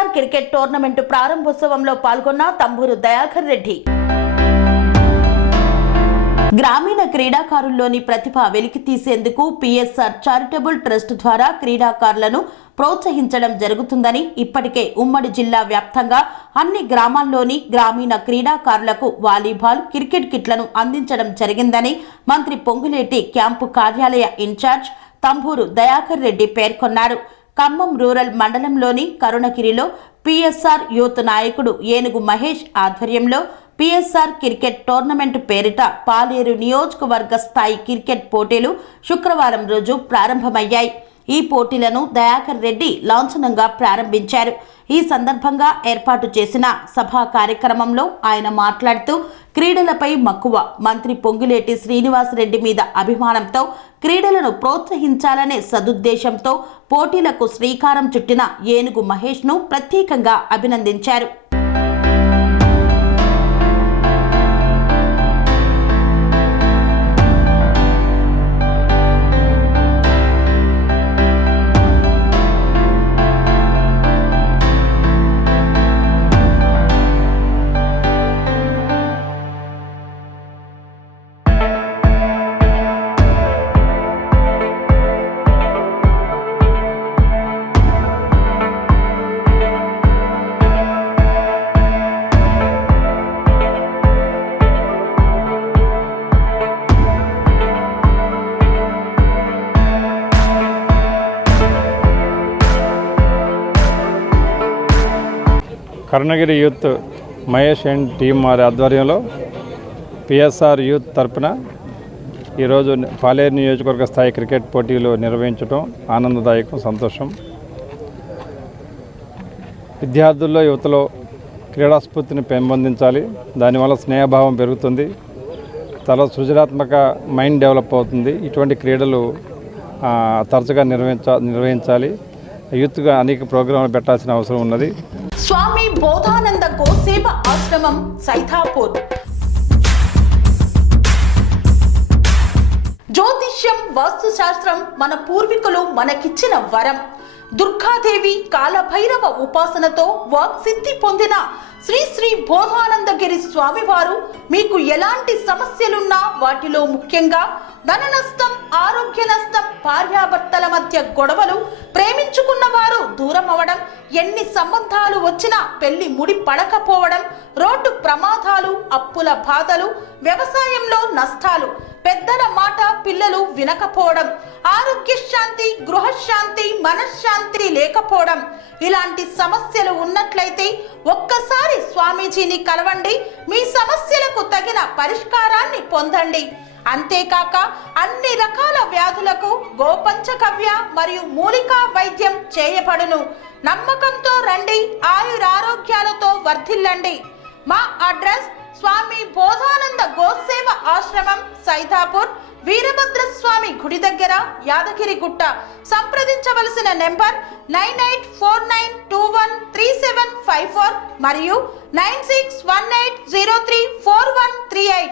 PSR cricket tournament ప్రారంభోత్సవంలో పాల్గొన్న తంబూరు దయాకర్ రెడ్డి. గ్రామీణ క్రీడాకారుల్లోని ప్రతిభ వెలికితీసేందుకు PSR charitable trust ద్వారా క్రీడాకారులను ప్రోత్సహించడం జరుగుతుందని, ఇప్పటికే ఉమ్మడి జిల్లా వ్యాప్తంగా అన్ని గ్రామాల్లోని గ్రామీణ క్రీడాకారులకు వాలీబాల్, క్రికెట్ కిట్లను అందించడం జరిగిందని మంత్రి పొంగులేటి క్యాంపు కార్యాలయ ఇన్ఛార్జ్ తంబూరు దయాకర్ రెడ్డి పేర్కొన్నారు. ఖమ్మం రూరల్ మండలంలోని కరుణగిరిలో పిఎస్ఆర్ యూత్ నాయకుడు ఏనుగు మహేష్ ఆధ్వర్యంలో పిఎస్ఆర్ క్రికెట్ టోర్నమెంట్ పేరిట పాలేరు నియోజకవర్గ స్థాయి క్రికెట్ పోటీలు శుక్రవారం రోజు ప్రారంభమయ్యాయి. ఈ పోటీలను దయాకర్ రెడ్డి లాంఛనంగా ప్రారంభించారు. ఈ సందర్భంగా ఏర్పాటు చేసిన సభా కార్యక్రమంలో ఆయన మాట్లాడుతూ క్రీడలపై మక్కువ, మంత్రి పొంగులేటి శ్రీనివాసరెడ్డి మీద అభిమానంతో క్రీడలను ప్రోత్సహించాలనే సదుద్దేశంతో పోటీలకు శ్రీకారం చుట్టిన ఏనుగు మహేష్ను ప్రత్యేకంగా అభినందించారు. Karunagiri youth Mahesh and team వారి ఆధ్వర్యంలో పిఎస్ఆర్ యూత్ తరపున ఈరోజు పాలేరు నియోజకవర్గ స్థాయి క్రికెట్ పోటీలు నిర్వహించడం ఆనందదాయకం, సంతోషం. విద్యార్థుల్లో, యువతలో క్రీడాస్ఫూర్తిని పెంపొందించాలి. దానివల్ల స్నేహభావం పెరుగుతుంది, చాలా సృజనాత్మక మైండ్ డెవలప్ అవుతుంది. ఇటువంటి క్రీడలు తరచుగా నిర్వహించాలి. యూత్గా అనేక ప్రోగ్రాంలు పెట్టాల్సిన అవసరం ఉన్నది. స్వామి బోధానంద గోసేవ ఆశ్రమం సైథాపూర్. జ్యోతిష్యం, వాస్తుశాస్త్రం మన పూర్వీకులు మనకిచ్చిన వరం. దుర్గాదేవి, కాలభైరవ ఉపాసనతో వాక్సిద్ధి పొందిన శ్రీ శ్రీ బోధానందగిరి స్వామివారు మీకు ఎలాంటి సమస్యలున్నా, వాటిలో ముఖ్యంగా ధన నష్టం, ఆరోగ్య నష్టం, భార్యాభర్తల మధ్య గొడవలు, ప్రేమించుకున్న వారు దూరం అవడం, ఎన్ని సంబంధాలు వచ్చినా పెళ్లి ముడి పడకపోవడం, రోడ్డు ప్రమాదాలు, అప్పుల బాధలు, వ్యవసాయంలో నష్టాలు, పెద్దల మాట పిల్లలు వినకపోవడం, ఆరోగ్య శాంతి, గృహశాంతి, మనశ్శాంతి లేకపోవడం, ఇలాంటి సమస్యలు ఉన్నట్లయితే ఒక్కసారి స్వామీజీని కలవండి. మీ సమస్యలకు తగిన పరిష్కారాన్ని పొందండి. అంతేకాక అన్ని రకాల వ్యాధులకు గోపంచకవ్య మరియు మూలికా వైద్యం చేయబడును. నమ్మకంతో రండి, ఆయురారోగ్యాలతో వర్ధిల్లండి. మా అడ్రస్ స్వామి బోధానంద గోసేవ ఆశ్రమం సైథాపూర్, వీరభద్రస్వామి గుడి దగ్గర, యాదగిరిగుట్ట. సంప్రదించవలసిన నెంబర్ 9849213754 మరియు 9618034138.